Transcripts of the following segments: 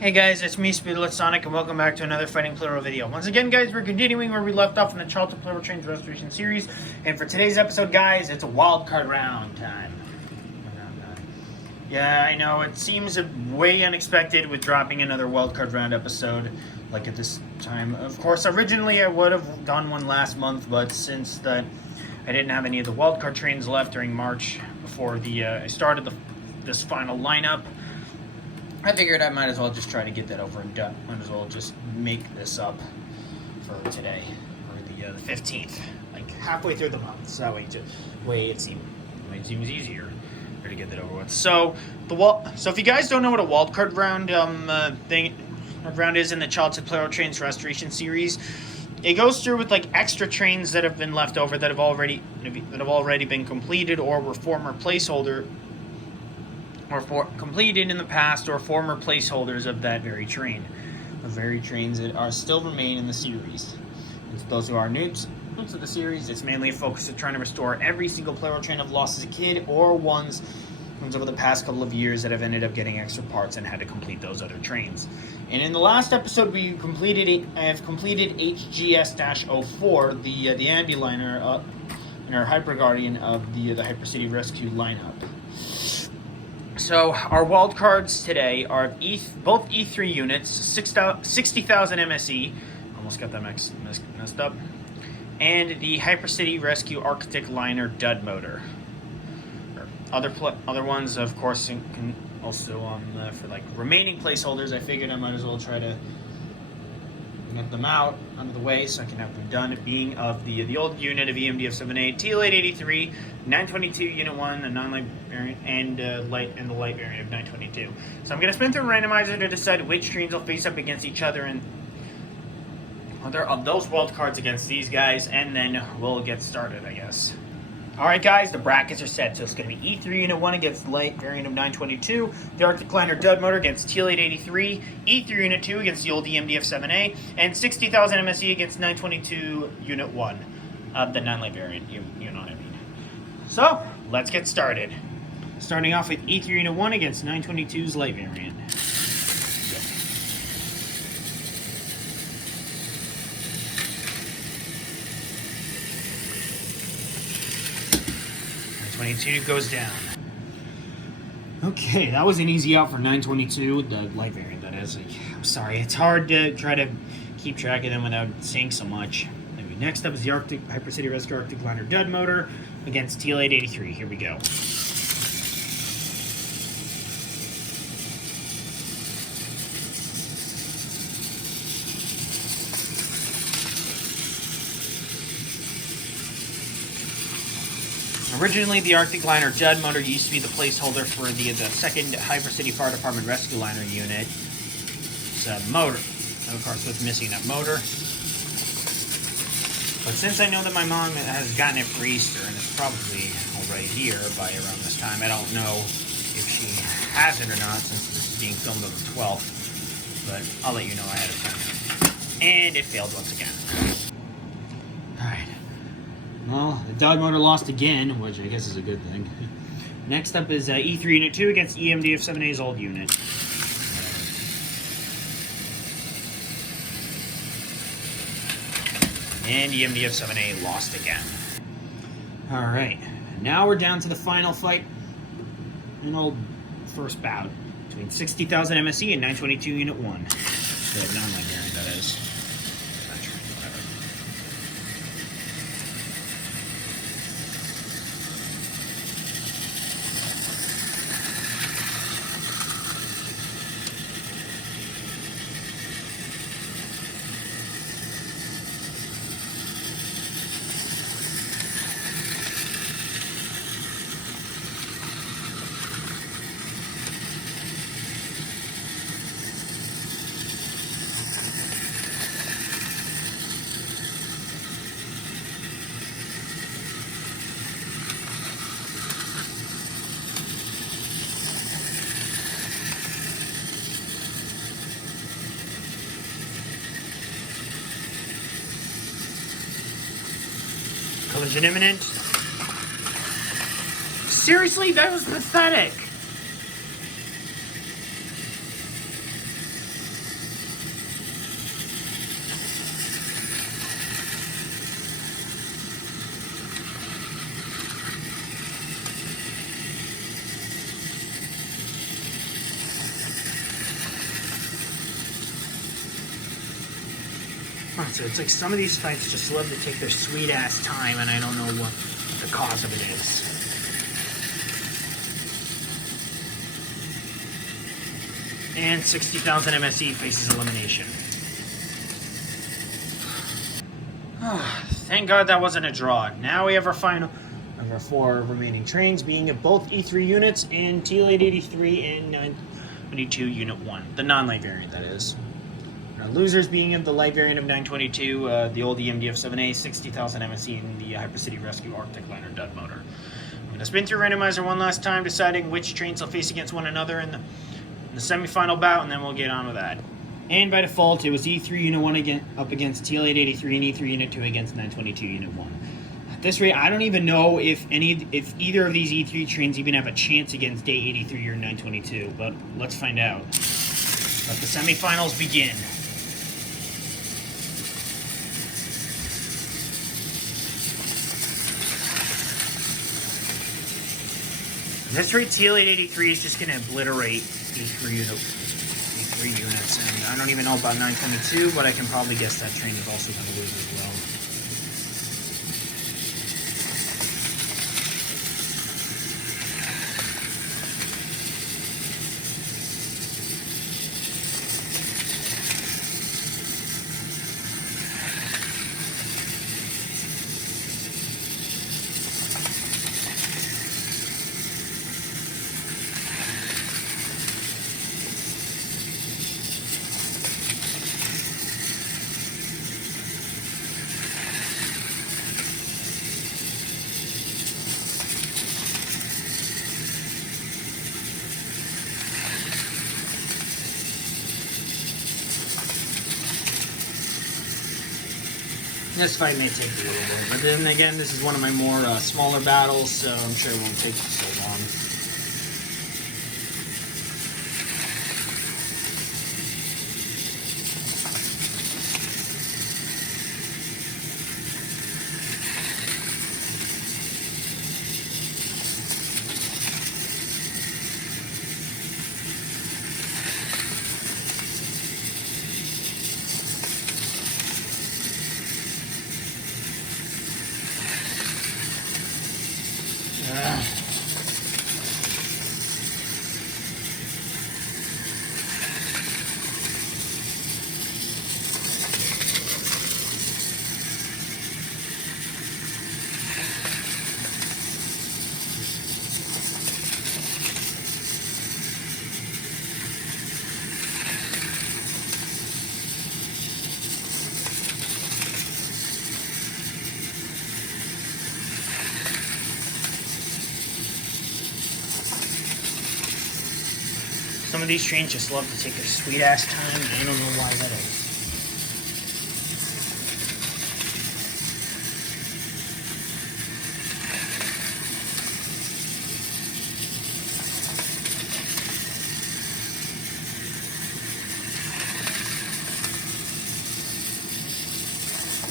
Hey guys, it's me, Speedless Sonic, and welcome back to another Fighting Plarail video. Once again, guys, we're continuing where we left off in the Childhood Plarail Trains Restoration series, and for today's episode, guys, it's a wildcard round time. Yeah, I know, it seems way unexpected with dropping another wildcard round episode, like at this time. Of course, originally I would have done one last month, but since that I didn't have any of the wildcard trains left during March before I started this final lineup, I figured I might as well just try to get that over and done. Might as well just make this up for today, or the 15th, like halfway through the month. So that way it seems easier to get that over with. So if you guys don't know what a wildcard round round is in the Childhood Plarail Trains Restoration series, it goes through with like extra trains that have been left over that have already been completed or were former placeholder. Or completed in the past, or former placeholders of that very train. The very trains that still remain in the series. And for those who are noobs to the series, it's mainly a focus of trying to restore every single Plarail train I've lost as a kid, or ones over the past couple of years that have ended up getting extra parts and had to complete those other trains. And in the last episode, I have completed HGS-04, the ambuliner and our Hyper Guardian of the Hyper City Rescue lineup. So our wildcards today are both E3 units, 60,000 MSE, almost got that messed up, and the Hyper City Rescue Arctic Liner dud motor. Other ones, of course, can also for like remaining placeholders. I figured I might as well try to get them out of the way so I can have them done. Being of the old unit of EMDF 7A, TL883, 922 Unit 1, a non-light variant, and the light variant of 922. So I'm going to spin through a randomizer to decide which trains will face up against each other and of those wild cards against these guys, and then we'll get started, I guess. Alright guys, the brackets are set, so it's going to be E3 Unit 1 against the light variant of 922, the Arctic Liner dud motor against TL883, E3 Unit 2 against the old EMDF 7A, and 60,000 MSE against 922 Unit 1 of the non-light variant, you know what I mean. So, let's get started. Starting off with E3 Unit 1 against 922's light variant. 922 goes down. Okay, that was an easy out for 922, the light variant, that is. I'm sorry, it's hard to try to keep track of them without saying so much. Anyway, next up is the Hyper City Rescue Arctic Liner dud motor against TL883. Here we go. Originally, the Arctic Liner dud motor used to be the placeholder for the second Hyper City Fire Department Rescue Liner unit. It's a motor. And of course, what's missing that motor. But since I know that my mom has gotten it for Easter, and it's probably already here by around this time, I don't know if she has it or not, since this is being filmed on the 12th. But I'll let you know ahead of time. And it failed once again. Alright. Well, the dud motor lost again, which I guess is a good thing. Next up is E3 Unit 2 against EMDF 7A's old unit. And EMDF 7A lost again. Alright, now we're down to the final fight. An old first bout between 60,000 MSE and 922 Unit 1. The non-light variant, that is. Collision imminent. Seriously, that was pathetic. So it's like some of these fights just love to take their sweet ass time, and I don't know what the cause of it is. And 60,000 MSE faces elimination. Thank God that wasn't a draw. Now we have our final of our 4 remaining trains, being of both E3 units and TL883 and 922 Unit 1. The non-light variant, that is. Our losers being of the light variant of 922, the old EMDF-7A, 60,000 MSE, and the Hypercity Rescue Arctic Liner dud motor. I'm going to spin through randomizer one last time, deciding which trains will face against one another in the semi-final bout, and then we'll get on with that. And by default, it was E3 Unit 1 up against TL883 and E3 Unit 2 against 922 Unit 1. At this rate, I don't even know if either of these E3 trains even have a chance against Day 83 or 922, but let's find out. Let the semifinals begin. At this rate, TL883 is just going to obliterate E3 units, and I don't even know about 922, but I can probably guess that train is also going to lose as well. This fight may take a little bit, but then again, this is one of my more smaller battles, so I'm sure it won't take so long. Some of these trains just love to take their sweet ass time, and I don't know why that is.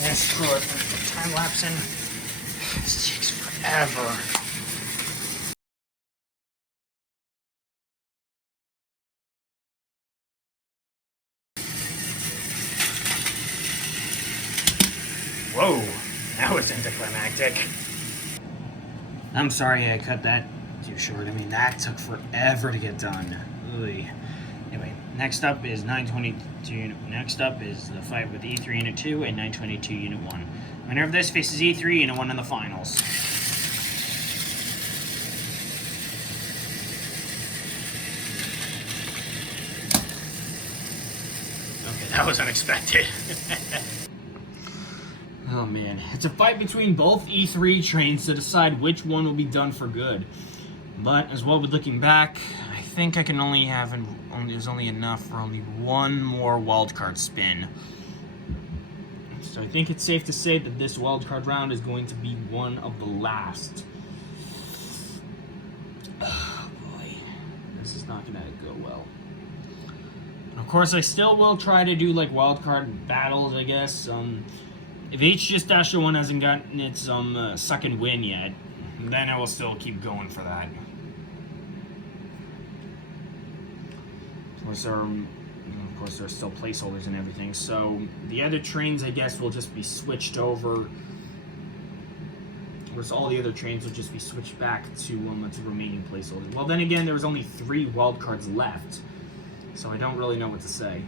Yeah, screw it. Time lapsing. This takes forever. Whoa, that was anticlimactic. I'm sorry I cut that too short. I mean, that took forever to get done. Ugh. Anyway, next up is 922. Next up is the fight with E3 Unit 2 and 922 Unit 1. Winner of this faces E3 Unit 1 in the finals. Okay, that was unexpected. Oh man, it's a fight between both E3 trains to decide which one will be done for good. But as well, with looking back, I think I can only have, there's only enough for only one more wildcard spin. So I think it's safe to say that this wildcard round is going to be one of the last. Oh boy, this is not gonna go well. And of course, I still will try to do like wildcard battles, I guess. If HS-01 hasn't gotten its second win yet, then I will still keep going for that. Plus, And of course, there's still placeholders and everything. So the other trains, I guess, will just be switched over. Whereas all the other trains will just be switched back to remaining placeholders. Well, then again, there was only 3 wildcards left, so I don't really know what to say.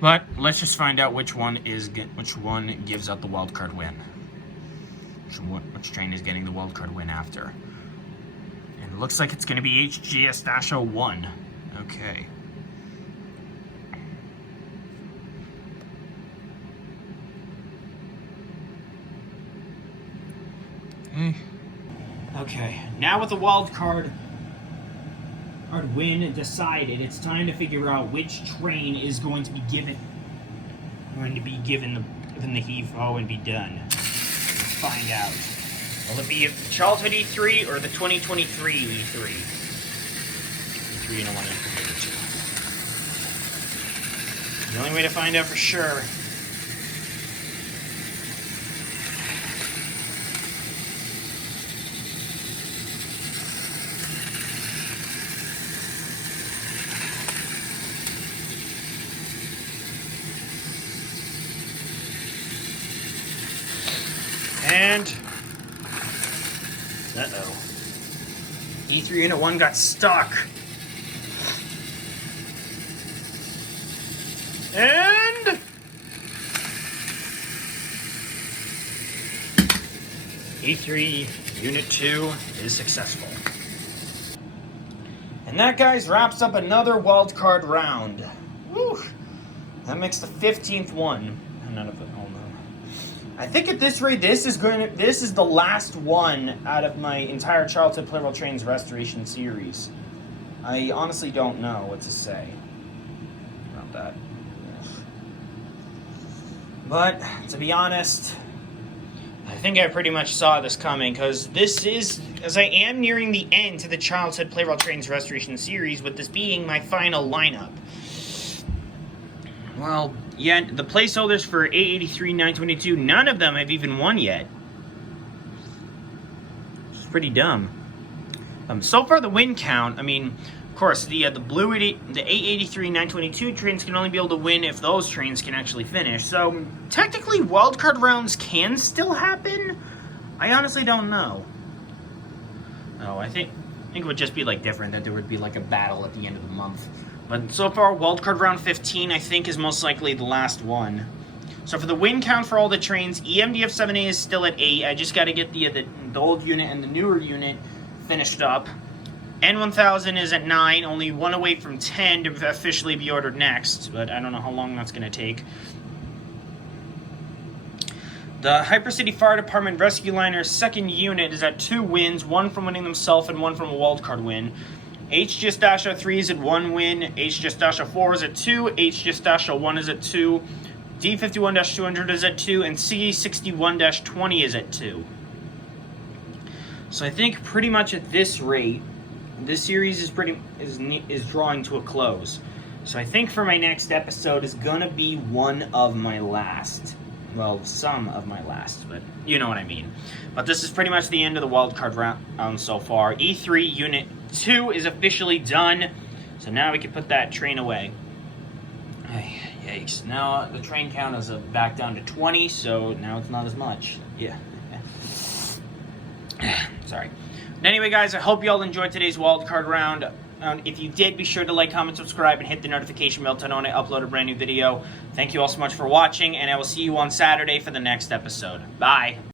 But let's just find out which one gives out the wildcard win. Which train is getting the wildcard win after? And it looks like it's going to be HGS-01. Okay. Okay, now with the wild card win decided, it's time to figure out which train is going to be given the heave-ho and be done. Let's find out. Will it be Childhood E3 or the 2023 E3? E3 and I want to compare the two. The only way to find out for sure. And E3 Unit 1 got stuck. And E3 Unit 2 is successful. And that, guys, wraps up another wildcard round. Woo! That makes the 15th one. None of it. Oh no. I think at this rate, this is the last one out of my entire Childhood Plarail Trains Restoration series. I honestly don't know what to say about that. But to be honest, I think I pretty much saw this coming, because this is, as I am nearing the end to the Childhood Plarail Trains Restoration series, with this being my final lineup. Well, yeah, the placeholders for 883, 922, none of them have even won yet. It's pretty dumb. So far, the win count, I mean, of course, the 883, 922 trains can only be able to win if those trains can actually finish. So, technically, wildcard rounds can still happen. I honestly don't know. No, I think it would just be, like, different, that there would be, like, a battle at the end of the month. But so far, wildcard round 15, I think, is most likely the last one. So for the win count for all the trains, EMDF-7A is still at 8. I just got to get the old unit and the newer unit finished up. N1000 is at 9, only one away from 10 to officially be ordered next, but I don't know how long that's going to take. The Hypercity Fire Department Rescue Liner's second unit is at 2 wins, one from winning themselves and one from a wildcard win. HGS-03 is at 1 win, HGS-04 is at 2, HGS-01 is at 2, D51-200 is at 2, and C61-20 is at 2. So I think pretty much at this rate, this series is drawing to a close. So I think for my next episode is gonna be one of my last. Well, some of my last, but you know what I mean. But this is pretty much the end of the wildcard round so far. E3 Unit 2 is officially done, so now we can put that train away. Yikes. Now the train count is back down to 20, so now it's not as much. Yeah. Sorry. But anyway, guys, I hope you all enjoyed today's wildcard round. If you did, be sure to like, comment, subscribe, and hit the notification bell to know when I upload a brand new video. Thank you all so much for watching, and I will see you on Saturday for the next episode. Bye.